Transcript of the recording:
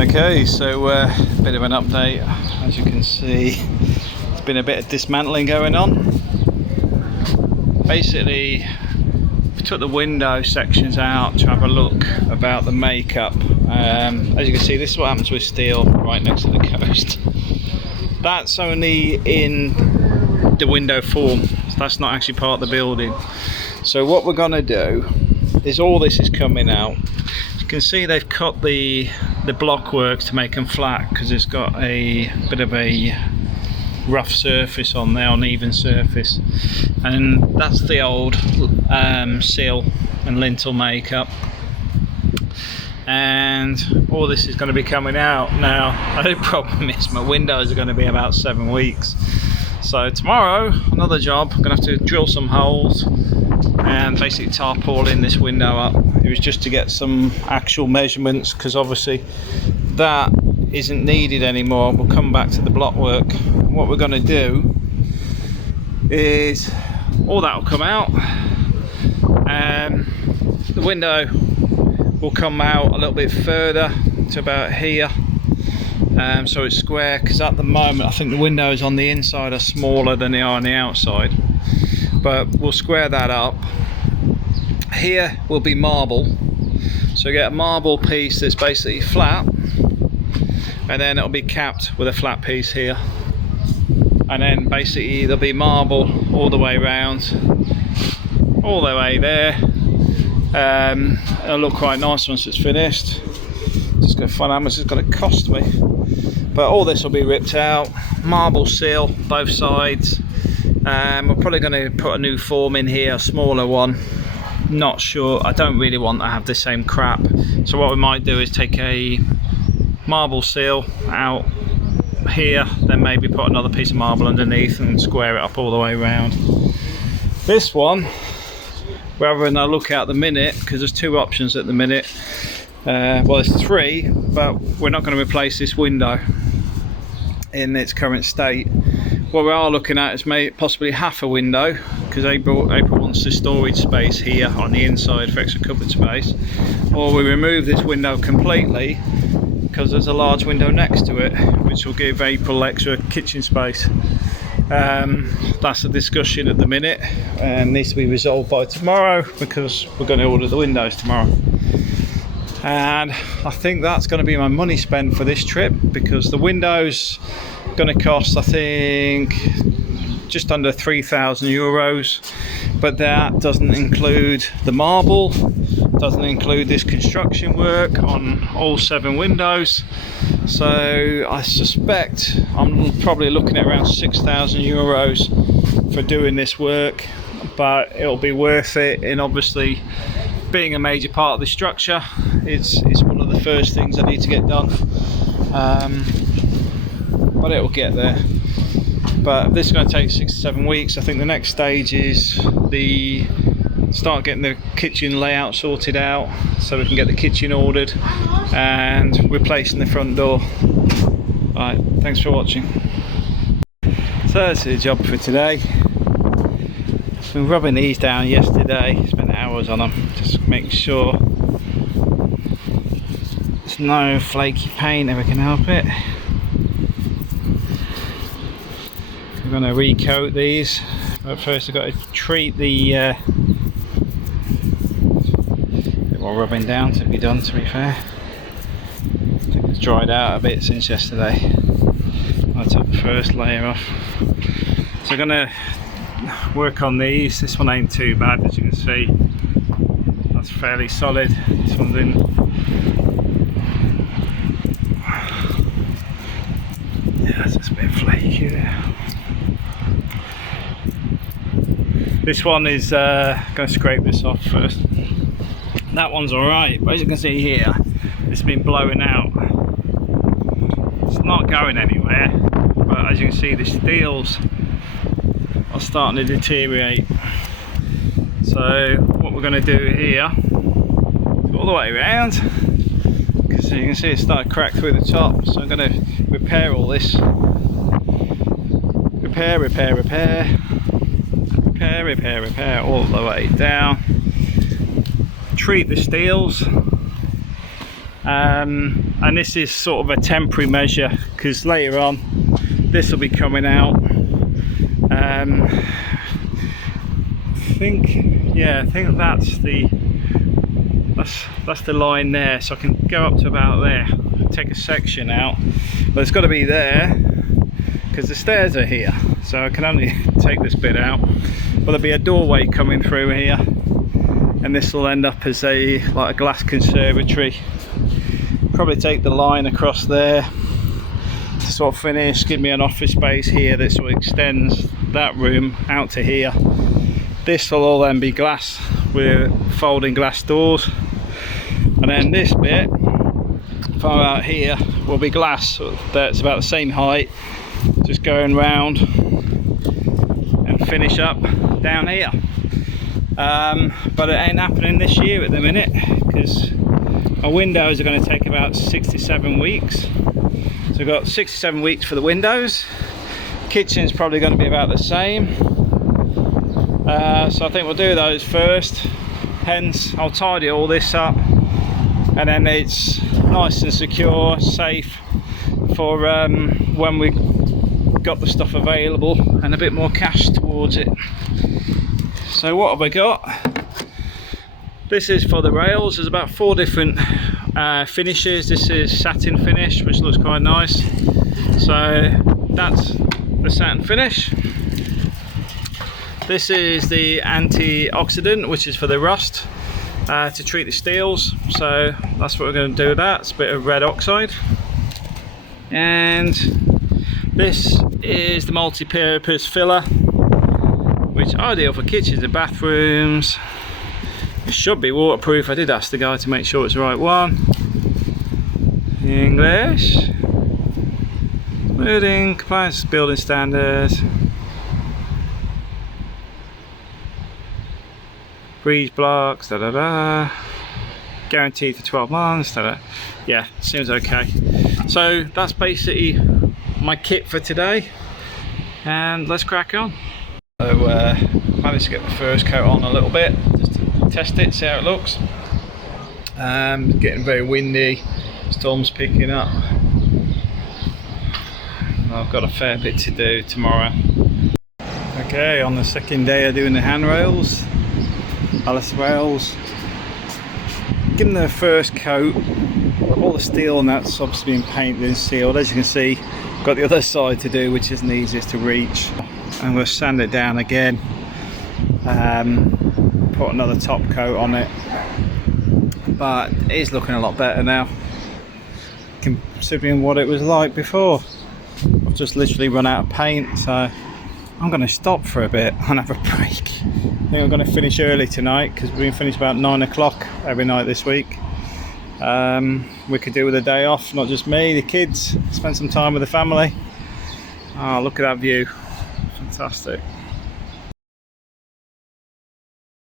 Okay, so a bit of an update. As you can see, there's been a bit of dismantling going on. Basically, we took the window sections out to have a look about the makeup. As you can see, this is what happens with steel right next to the coast. That's only in the window form, so that's not actually part of the building. So what we're going to do is, all this is coming out. You can see they've cut the block works to make them flat because it's got a bit of a rough surface on there, uneven surface, and that's the old sill and lintel makeup. And all this is going to be coming out now. The problem is my windows are going to be about 7 weeks. So tomorrow, another job. I'm going to have to drill some holes and basically tarpaulin this window up. It was just to get some actual measurements, because obviously that isn't needed anymore. We'll come back to the block work. What we're going to do is all that will come out, and the window will come out a little bit further to about here, so it's square, because at the moment I think the windows on the inside are smaller than they are on the outside, but we'll square that up. Here will be marble, so you get a marble piece that's basically flat, and then it'll be capped with a flat piece here, and then basically there'll be marble all the way around, all the way there. It'll look quite nice once it's finished. Just gonna find out how much it's going to cost me, but all this will be ripped out, marble sill both sides. We're probably going to put a new form in here, a smaller one. Not sure, I don't really want to have the same crap, so what we might do is take a marble sill out here, then maybe put another piece of marble underneath and square it up all the way around. This one, rather than I look at the minute, because there's two options at the minute, well there's three, but we're not going to replace this window in its current state. What we are looking at is maybe possibly half a window, because April wants the storage space here on the inside for extra cupboard space, or we remove this window completely because there's a large window next to it which will give April extra kitchen space. That's a discussion at the minute and needs to be resolved by tomorrow, because we're going to order the windows tomorrow. And I think that's going to be my money spent for this trip, because the windows are going to cost, I think, just under €3,000, but that doesn't include the marble, doesn't include this construction work on all 7 windows. So I suspect I'm probably looking at around €6,000 for doing this work, but it'll be worth it. And obviously, being a major part of the structure, it's one of the first things I need to get done, but it will get there. But this is going to take 6 to 7 weeks. I think the next stage is start getting the kitchen layout sorted out, so we can get the kitchen ordered and replacing the front door. Alright, thanks for watching. So that's the job for today. I've been rubbing these down yesterday, spent hours on them, just making sure there's no flaky paint if we can help it. We're going to recoat these, but first I've got to treat the bit more rubbing down to be done, to be fair. I think it's dried out a bit since yesterday. I took the first layer off. So I'm going to work on these. This one ain't too bad, as you can see. That's fairly solid. This one's in. Yeah, it's just a bit flaky there. This one is going to scrape this off first. That one's alright, but as you can see here, it's been blowing out. It's not going anywhere, but as you can see, the steels are starting to deteriorate. So what we're going to do here, all the way around, because you can see it's starting to crack through the top. So I'm going to repair all this. Repair all the way down. Treat the steels, and and this is sort of a temporary measure because later on this will be coming out. I think that's the line there, so I can go up to about there, take a section out, but it's got to be there because the stairs are here, so I can only take this bit out. But there'll be a doorway coming through here, and this will end up as a glass conservatory. Probably take the line across there to sort of finish, give me an office space here that sort of extends that room out to here. This will all then be glass with folding glass doors, and then this bit far out here will be glass that's about the same height, just going round and finish up down here. But it ain't happening this year at the minute because my windows are going to take about 67 weeks. So we've got 67 weeks for the windows. Kitchen's probably going to be about the same. So I think we'll do those first. Hence, I'll tidy all this up, and then it's nice and secure, safe for when we got the stuff available and a bit more cash towards it. So what have I got? This is for the rails. There's about 4 different finishes. This is satin finish, which looks quite nice. So that's the satin finish. This is the antioxidant, which is for the rust, to treat the steels. So that's what we're going to do with that. It's a bit of red oxide. And this is the multi-purpose filler, which is ideal for kitchens and bathrooms. It should be waterproof. I did ask the guy to make sure it's the right one. English. Building compliance, building standards. Breeze blocks, guaranteed for 12 months, Yeah, seems okay. So that's basically my kit for today, and let's crack on. So managed to get the first coat on a little bit, just to test it, see how it looks. Getting very windy, storm's picking up. I've got a fair bit to do tomorrow. Okay, on the second day of doing the handrails, ballast rails, give them their first coat. All the steel and that's obviously been painted and sealed. As you can see, got the other side to do, which isn't the easiest to reach. I'm going to sand it down again, put another top coat on it, but it is looking a lot better now considering what it was like before. I've just literally run out of paint, so I'm going to stop for a bit and have a break. I think I'm going to finish early tonight because we've been finished about 9 o'clock every night this week. We could do with a day off, not just me, the kids, spend some time with the family. Oh, look at that view, fantastic.